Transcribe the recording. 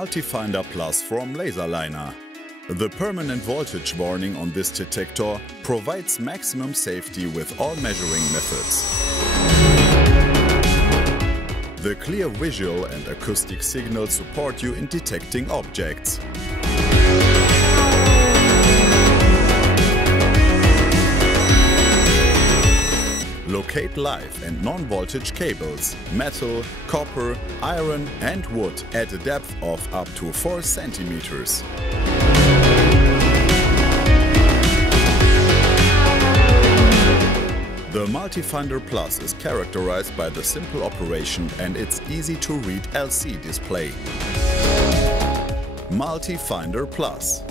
MultiFinder Plus from Laserliner. The permanent voltage warning on this detector provides maximum safety with all measuring methods. The clear visual and acoustic signals support you in detecting objects. Locate live and non-voltage cables, metal, copper, iron and wood at a depth of up to 4 centimeters. The MultiFinder Plus is characterized by the simple operation and its easy-to-read LC display. MultiFinder Plus.